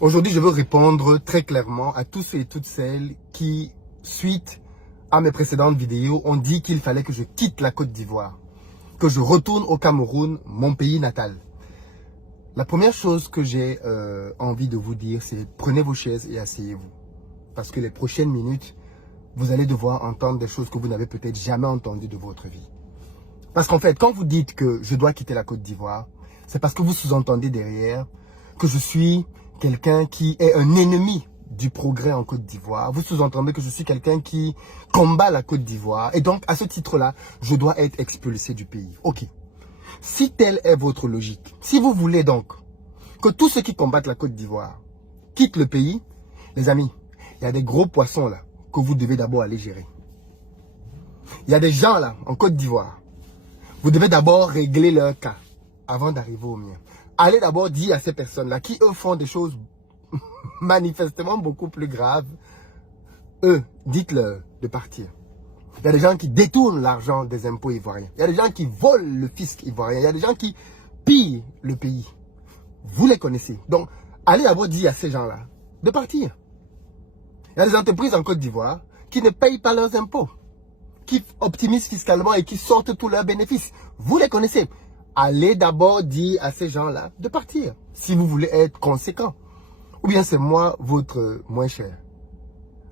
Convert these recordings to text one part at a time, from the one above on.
Aujourd'hui, je veux répondre très clairement à tous ceux et toutes celles qui, suite à mes précédentes vidéos, ont dit qu'il fallait que je quitte la Côte d'Ivoire, que je retourne au Cameroun, mon pays natal. La première chose que j'ai envie de vous dire, c'est prenez vos chaises et asseyez-vous. Parce que les prochaines minutes, vous allez devoir entendre des choses que vous n'avez peut-être jamais entendues de votre vie. Parce qu'en fait, quand vous dites que je dois quitter la Côte d'Ivoire, c'est parce que vous sous-entendez derrière que je suis quelqu'un qui est un ennemi du progrès en Côte d'Ivoire. Vous sous-entendez que je suis quelqu'un qui combat la Côte d'Ivoire. Et donc, à ce titre-là, je dois être expulsé du pays. Ok. Si telle est votre logique, si vous voulez donc que tous ceux qui combattent la Côte d'Ivoire quittent le pays, les amis, il y a des gros poissons là que vous devez d'abord aller gérer. Il y a des gens là en Côte d'Ivoire. Vous devez d'abord régler leur cas avant d'arriver au mien. Allez d'abord dire à ces personnes-là qui, eux, font des choses manifestement beaucoup plus graves. Eux, dites-leur de partir. Il y a des gens qui détournent l'argent des impôts ivoiriens. Il y a des gens qui volent le fisc ivoirien. Il y a des gens qui pillent le pays. Vous les connaissez. Donc, allez d'abord dire à ces gens-là de partir. Il y a des entreprises en Côte d'Ivoire qui ne payent pas leurs impôts, qui optimisent fiscalement et qui sortent tous leurs bénéfices. Vous les connaissez. Allez d'abord dire à ces gens-là de partir, si vous voulez être conséquent. Ou bien c'est moi, votre moins cher.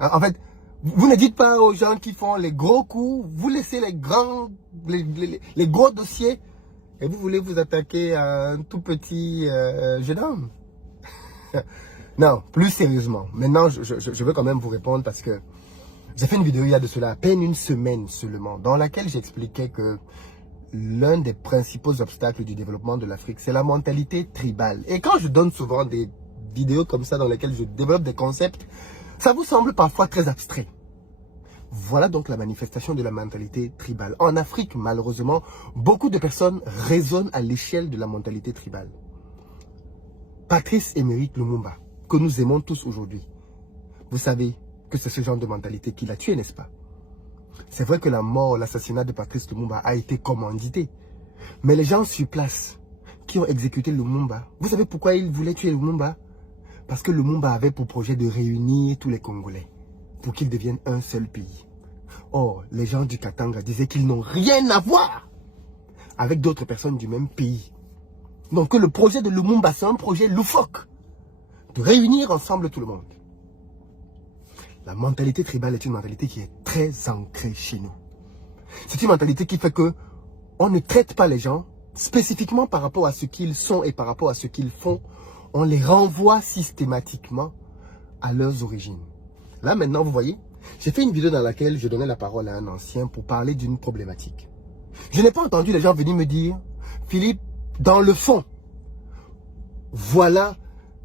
En fait, vous ne dites pas aux gens qui font les gros coups, vous laissez les gros dossiers et vous voulez vous attaquer à un tout petit jeune homme. Non, plus sérieusement. Maintenant, je veux quand même vous répondre parce que j'ai fait une vidéo il y a de cela à peine une semaine seulement, dans laquelle j'expliquais que l'un des principaux obstacles du développement de l'Afrique, c'est la mentalité tribale. Et quand je donne souvent des vidéos comme ça dans lesquelles je développe des concepts, ça vous semble parfois très abstrait. Voilà donc la manifestation de la mentalité tribale. En Afrique, malheureusement, beaucoup de personnes raisonnent à l'échelle de la mentalité tribale. Patrice Emery Lumumba, que nous aimons tous aujourd'hui, vous savez que c'est ce genre de mentalité qui l'a tué, n'est-ce pas? C'est vrai que la mort, l'assassinat de Patrice Lumumba a été commandité. Mais les gens sur place qui ont exécuté Lumumba, vous savez pourquoi ils voulaient tuer Lumumba? Parce que Lumumba avait pour projet de réunir tous les Congolais pour qu'ils deviennent un seul pays. Or, les gens du Katanga disaient qu'ils n'ont rien à voir avec d'autres personnes du même pays. Donc que le projet de Lumumba, c'est un projet loufoque de réunir ensemble tout le monde. La mentalité tribale est une mentalité qui est très ancrée chez nous. C'est une mentalité qui fait que on ne traite pas les gens spécifiquement par rapport à ce qu'ils sont et par rapport à ce qu'ils font. On les renvoie systématiquement à leurs origines. Là maintenant, vous voyez, j'ai fait une vidéo dans laquelle je donnais la parole à un ancien pour parler d'une problématique. Je n'ai pas entendu les gens venir me dire, Philippe, dans le fond, voilà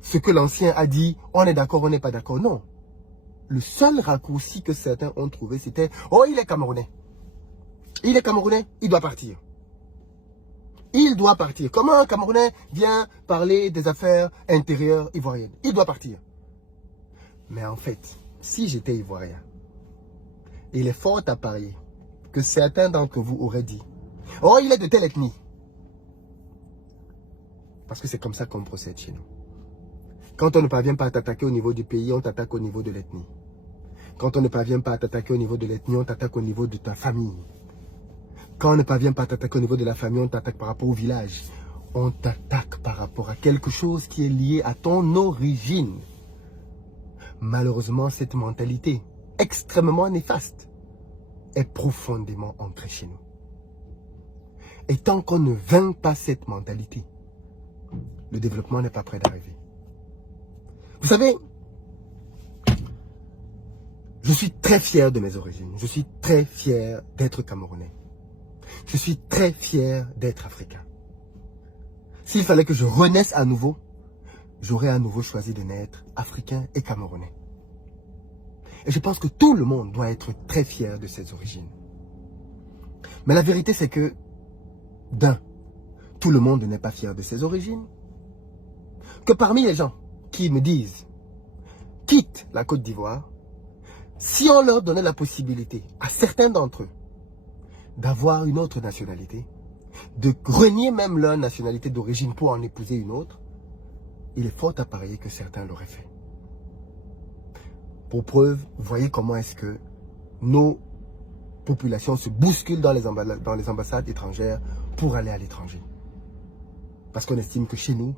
ce que l'ancien a dit, on est d'accord, on n'est pas d'accord. Non. Le seul raccourci que certains ont trouvé, c'était « Oh, il est Camerounais. Il est Camerounais, il doit partir. » Il doit partir. Comment un Camerounais vient parler des affaires intérieures ivoiriennes? Il doit partir. Mais en fait, si j'étais ivoirien, il est fort à parier que certains d'entre vous auraient dit « Oh, il est de telle ethnie. » Parce que c'est comme ça qu'on procède chez nous. Quand on ne parvient pas à t'attaquer au niveau du pays, on t'attaque au niveau de l'ethnie. Quand on ne parvient pas à t'attaquer au niveau de l'ethnie, on t'attaque au niveau de ta famille. Quand on ne parvient pas à t'attaquer au niveau de la famille, on t'attaque par rapport au village. On t'attaque par rapport à quelque chose qui est lié à ton origine. Malheureusement, cette mentalité extrêmement néfaste est profondément ancrée chez nous. Et tant qu'on ne vainc pas cette mentalité, le développement n'est pas prêt d'arriver. Vous savez, je suis très fier de mes origines. Je suis très fier d'être Camerounais. Je suis très fier d'être africain. S'il fallait que je renaisse à nouveau, j'aurais à nouveau choisi de naître africain et camerounais. Et je pense que tout le monde doit être très fier de ses origines. Mais la vérité, c'est que, d'un, tout le monde n'est pas fier de ses origines. Que parmi les gens qui me disent « quitte la Côte d'Ivoire », si on leur donnait la possibilité, à certains d'entre eux, d'avoir une autre nationalité, de renier même leur nationalité d'origine pour en épouser une autre, il est fort à parier que certains l'auraient fait. Pour preuve, voyez comment est-ce que nos populations se bousculent dans les ambassades étrangères pour aller à l'étranger. Parce qu'on estime que chez nous,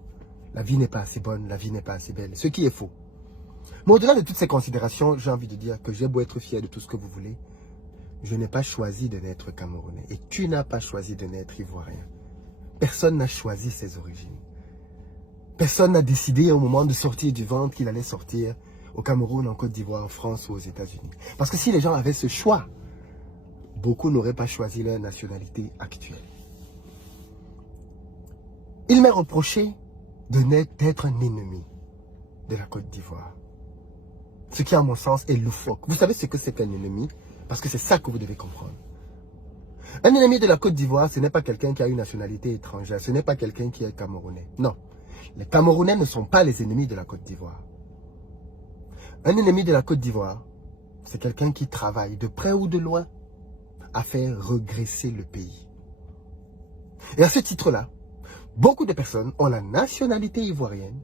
la vie n'est pas assez bonne, la vie n'est pas assez belle. Ce qui est faux. Mais au-delà de toutes ces considérations, j'ai envie de dire que j'ai beau être fier de tout ce que vous voulez, je n'ai pas choisi de naître Camerounais. Et tu n'as pas choisi de naître Ivoirien. Personne n'a choisi ses origines. Personne n'a décidé au moment de sortir du ventre qu'il allait sortir au Cameroun, en Côte d'Ivoire, en France ou aux États-Unis. Parce que si les gens avaient ce choix, beaucoup n'auraient pas choisi leur nationalité actuelle. Il m'est reproché d'être un ennemi de la Côte d'Ivoire. Ce qui, à mon sens, est loufoque. Vous savez ce que c'est qu'un ennemi? Parce que c'est ça que vous devez comprendre. Un ennemi de la Côte d'Ivoire, ce n'est pas quelqu'un qui a une nationalité étrangère. Ce n'est pas quelqu'un qui est camerounais. Non. Les Camerounais ne sont pas les ennemis de la Côte d'Ivoire. Un ennemi de la Côte d'Ivoire, c'est quelqu'un qui travaille de près ou de loin à faire regresser le pays. Et à ce titre-là, beaucoup de personnes ont la nationalité ivoirienne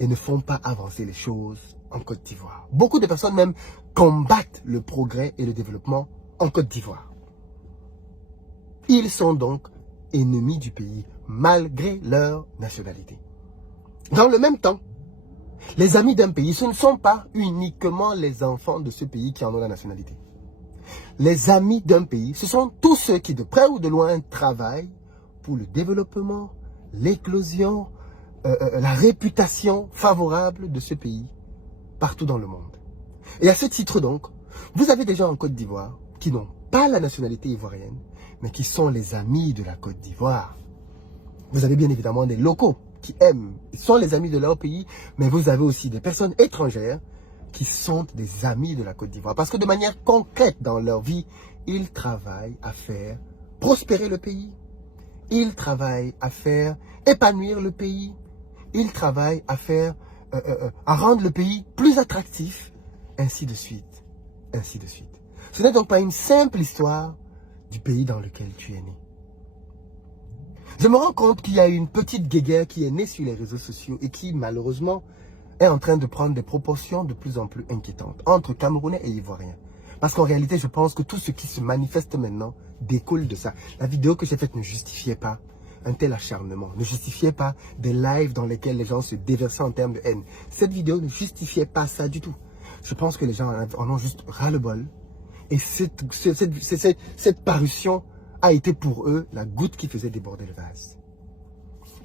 et ne font pas avancer les choses en Côte d'Ivoire. Beaucoup de personnes même combattent le progrès et le développement en Côte d'Ivoire. Ils sont donc ennemis du pays malgré leur nationalité. Dans le même temps, les amis d'un pays, ce ne sont pas uniquement les enfants de ce pays qui en ont la nationalité. Les amis d'un pays, ce sont tous ceux qui de près ou de loin travaillent pour le développement, l'éclosion, la réputation favorable de ce pays partout dans le monde. Et à ce titre donc, vous avez des gens en Côte d'Ivoire qui n'ont pas la nationalité ivoirienne, mais qui sont les amis de la Côte d'Ivoire. Vous avez bien évidemment des locaux qui aiment, ils sont les amis de leur pays, mais vous avez aussi des personnes étrangères qui sont des amis de la Côte d'Ivoire. Parce que de manière concrète dans leur vie, ils travaillent à faire prospérer le pays. Ils travaillent à faire épanouir le pays. Ils travaillent à faire, à rendre le pays plus attractif, ainsi de suite, ainsi de suite. Ce n'est donc pas une simple histoire du pays dans lequel tu es né. Je me rends compte qu'il y a une petite guéguerre qui est née sur les réseaux sociaux et qui, malheureusement, est en train de prendre des proportions de plus en plus inquiétantes entre Camerounais et Ivoiriens. Parce qu'en réalité, je pense que tout ce qui se manifeste maintenant découle de ça. La vidéo que j'ai faite ne justifiait pas un tel acharnement, ne justifiait pas des lives dans lesquels les gens se déversaient en termes de haine. Cette vidéo ne justifiait pas ça du tout. Je pense que les gens en ont juste ras-le-bol. Et cette parution a été pour eux la goutte qui faisait déborder le vase.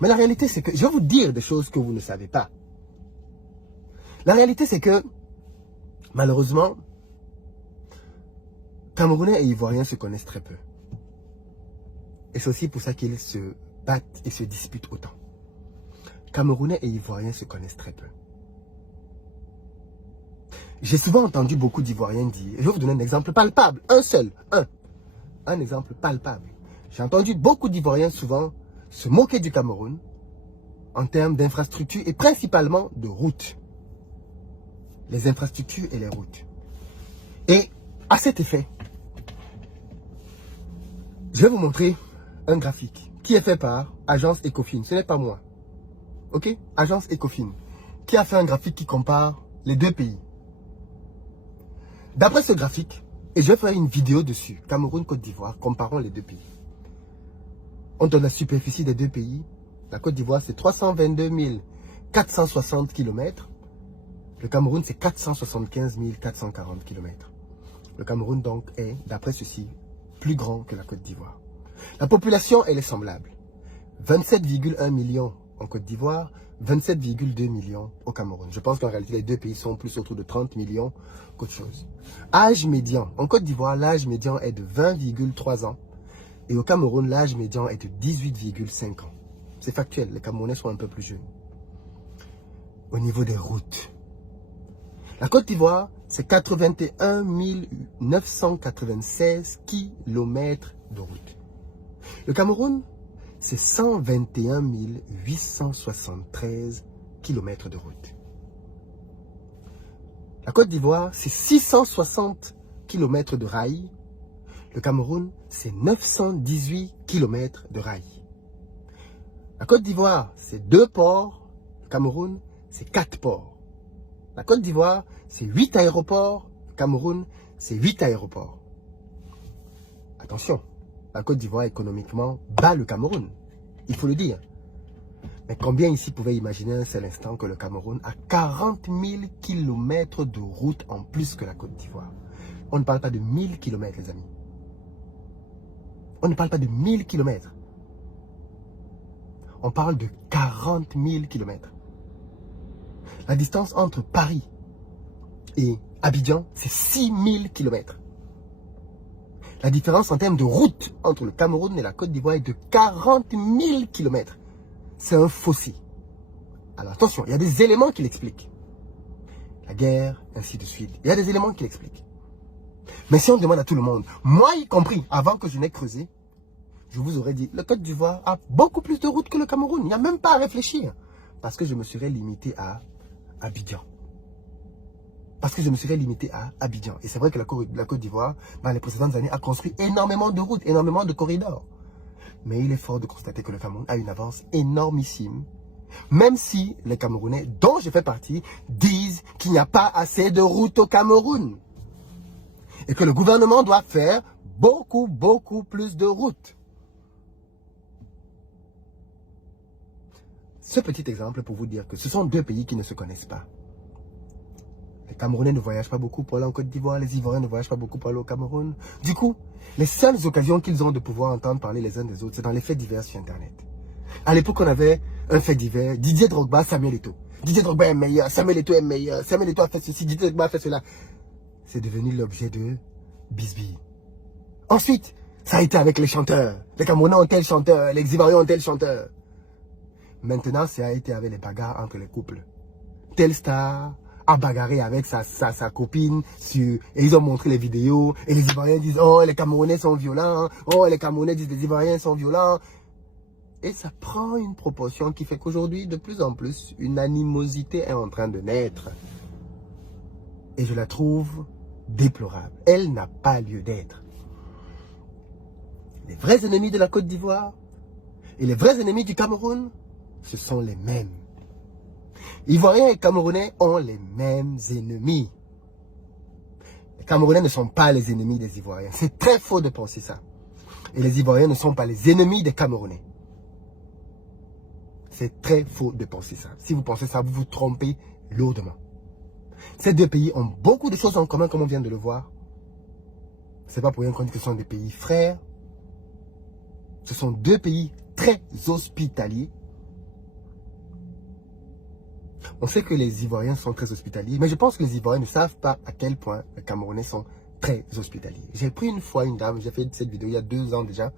Mais la réalité, c'est que je vais vous dire des choses que vous ne savez pas. La réalité, c'est que, malheureusement, Camerounais et Ivoiriens se connaissent très peu. Et c'est aussi pour ça qu'ils se battent et se disputent autant. Camerounais et Ivoiriens se connaissent très peu. J'ai souvent entendu beaucoup d'Ivoiriens dire, et je vais vous donner un exemple palpable, un exemple palpable. J'ai entendu beaucoup d'Ivoiriens souvent se moquer du Cameroun en termes d'infrastructures et principalement de routes. Les infrastructures et les routes. Et à cet effet, je vais vous montrer un graphique qui est fait par Agence Ecofin. Ce n'est pas moi. Ok? Agence Ecofin. Qui a fait un graphique qui compare les deux pays. D'après ce graphique, et je vais faire une vidéo dessus, Cameroun, Côte d'Ivoire, comparons les deux pays. On donne la superficie des deux pays. La Côte d'Ivoire, c'est 322 460 km. Le Cameroun, c'est 475 440 km. Le Cameroun, donc, est, d'après ceci, plus grand que la Côte d'Ivoire. La population, elle est semblable. 27,1 millions en Côte d'Ivoire, 27,2 millions au Cameroun. Je pense qu'en réalité, les deux pays sont plus autour de 30 millions qu'autre chose. Âge médian. En Côte d'Ivoire, l'âge médian est de 20,3 ans. Et au Cameroun, l'âge médian est de 18,5 ans. C'est factuel, les Camerounais sont un peu plus jeunes. Au niveau des routes. La Côte d'Ivoire, c'est 81 996 km de route. Le Cameroun, c'est 121 873 km de route. La Côte d'Ivoire, c'est 660 km de rails. Le Cameroun, c'est 918 km de rails. La Côte d'Ivoire, c'est 2 ports Le Cameroun, c'est 4 ports. La Côte d'Ivoire, c'est 8 aéroports. Le Cameroun, c'est 8 aéroports. Attention, la Côte d'Ivoire économiquement bat le Cameroun. Il faut le dire. Mais combien ici pouvaient imaginer un seul instant que le Cameroun a 40 000 km de route en plus que la Côte d'Ivoire? On ne parle pas de 1000 km, les amis. On ne parle pas de 1000 km. On parle de 40 000 km. La distance entre Paris et Abidjan, c'est 6 000 km. La différence en termes de route entre le Cameroun et la Côte d'Ivoire est de 40 000 km. C'est un fossé. Alors attention, il y a des éléments qui l'expliquent. La guerre, ainsi de suite. Il y a des éléments qui l'expliquent. Mais si on demande à tout le monde, moi y compris, avant que je n'ai creusé, je vous aurais dit, le Côte d'Ivoire a beaucoup plus de routes que le Cameroun. Il n'y a même pas à réfléchir. Parce que je me serais limité à Abidjan. Parce que je me serais limité à Abidjan. Et c'est vrai que la Côte d'Ivoire, dans les précédentes années, a construit énormément de routes, énormément de corridors. Mais il est fort de constater que le Cameroun a une avance énormissime. Même si les Camerounais, dont je fais partie, disent qu'il n'y a pas assez de routes au Cameroun. Et que le gouvernement doit faire beaucoup plus de routes. Ce petit exemple pour vous dire que ce sont deux pays qui ne se connaissent pas. Les Camerounais ne voyagent pas beaucoup pour aller en Côte d'Ivoire, les Ivoiriens ne voyagent pas beaucoup pour aller au Cameroun. Du coup, les seules occasions qu'ils ont de pouvoir entendre parler les uns des autres, c'est dans les faits divers sur Internet. À l'époque, on avait un fait divers, Didier Drogba, Samuel Eto'o. Didier Drogba est meilleur, Samuel Eto'o est meilleur, Samuel Eto'o a fait ceci, Didier Drogba a fait cela. C'est devenu l'objet de bisbilles. Ensuite, ça a été avec les chanteurs. Les Camerounais ont tel chanteur, les Ivoiriens ont tel chanteur. Maintenant, ça a été avec les bagarres entre les couples. Tel star a bagarré avec sa copine et ils ont montré les vidéos et les Ivoiriens disent oh les Camerounais sont violents, oh les Camerounais disent les Ivoiriens sont violents. Et ça prend une proportion qui fait qu'aujourd'hui, de plus en plus, une animosité est en train de naître. Et je la trouve déplorable. Elle n'a pas lieu d'être. Les vrais ennemis de la Côte d'Ivoire et les vrais ennemis du Cameroun, ce sont les mêmes. Ivoiriens et Camerounais ont les mêmes ennemis. Les Camerounais ne sont pas les ennemis des Ivoiriens. C'est très faux de penser ça. Et les Ivoiriens ne sont pas les ennemis des Camerounais. C'est très faux de penser ça. Si vous pensez ça, vous vous trompez lourdement. Ces deux pays ont beaucoup de choses en commun, comme on vient de le voir. C'est pas pour rien qu'on dit que ce sont des pays frères. Ce sont deux pays très hospitaliers. On sait que les Ivoiriens sont très hospitaliers, mais je pense que les Ivoiriens ne savent pas à quel point les Camerounais sont très hospitaliers. J'ai pris une fois une dame, j'ai fait cette vidéo il y a 2 ans déjà,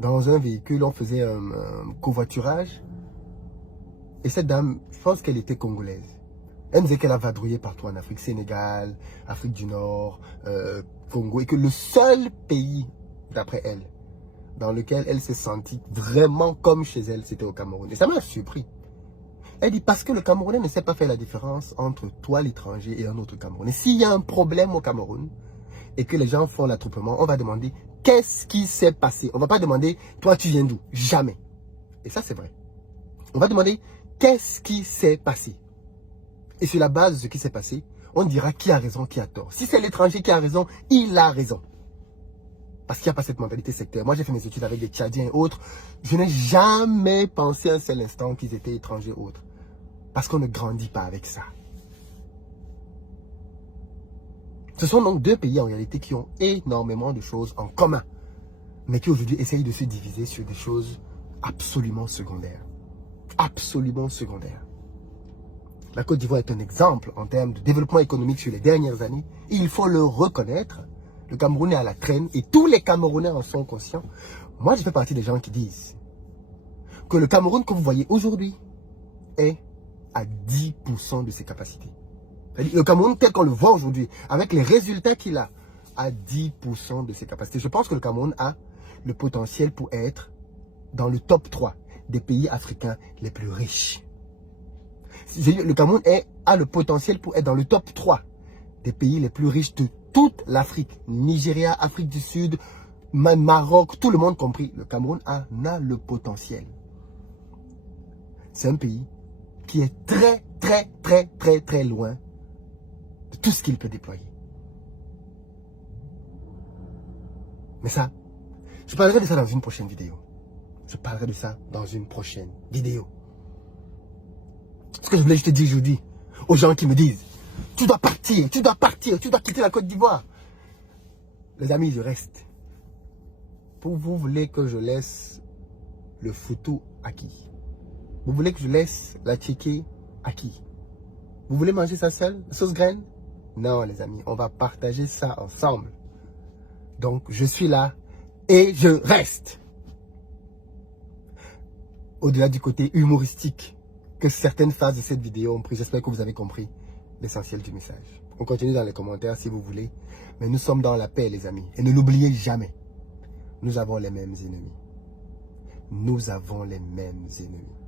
dans un véhicule, on faisait un covoiturage. Et cette dame, je pense qu'elle était congolaise. Elle me disait qu'elle a vadrouillé partout en Afrique, Sénégal, Afrique du Nord, Congo, et que le seul pays, d'après elle, dans lequel elle s'est sentie vraiment comme chez elle, c'était au Cameroun. Et ça m'a surpris. Elle dit parce que le Camerounais ne sait pas faire la différence entre toi l'étranger et un autre Camerounais. S'il y a un problème au Cameroun et que les gens font l'attroupement, on va demander qu'est-ce qui s'est passé. On ne va pas demander toi tu viens d'où. Jamais. Et ça c'est vrai. On va demander qu'est-ce qui s'est passé. Et sur la base de ce qui s'est passé, on dira qui a raison, qui a tort. Si c'est l'étranger qui a raison, il a raison. Parce qu'il n'y a pas cette mentalité sectaire. Moi, j'ai fait mes études avec des Tchadiens et autres. Je n'ai jamais pensé un seul instant qu'ils étaient étrangers ou autres. Parce qu'on ne grandit pas avec ça. Ce sont donc deux pays en réalité qui ont énormément de choses en commun. Mais qui aujourd'hui essayent de se diviser sur des choses absolument secondaires. Absolument secondaires. La Côte d'Ivoire est un exemple en termes de développement économique sur les dernières années. Et il faut le reconnaître. Le Cameroun est à la traîne et tous les Camerounais en sont conscients. Moi, je fais partie des gens qui disent que le Cameroun que vous voyez aujourd'hui est à 10% de ses capacités. Le Cameroun tel qu'on le voit aujourd'hui, avec les résultats qu'il a, à 10% de ses capacités. Je pense que le Cameroun a le potentiel pour être dans le top 3 des pays africains les plus riches. Le Cameroun a le potentiel pour être dans le top 3 des pays les plus riches de toute l'Afrique. Nigeria, Afrique du Sud, Maroc, tout le monde compris. Le Cameroun a le potentiel. C'est un pays qui est très loin de tout ce qu'il peut déployer. Mais ça, je parlerai de ça dans une prochaine vidéo. Je parlerai de ça dans une prochaine vidéo. Ce que je voulais juste te dire aujourd'hui, aux gens qui me disent, tu dois partir, tu dois quitter la Côte d'Ivoire. Les amis, je reste. Vous voulez que je laisse le photo à qui? Vous voulez que je laisse la tchéké à qui? Vous voulez manger ça seul, sauce graine? Non les amis, on va partager ça ensemble. Donc je suis là et je reste. Au-delà du côté humoristique que certaines phases de cette vidéo ont pris, j'espère que vous avez compris l'essentiel du message. On continue dans les commentaires si vous voulez. Mais nous sommes dans la paix les amis. Et ne l'oubliez jamais. Nous avons les mêmes ennemis. Nous avons les mêmes ennemis.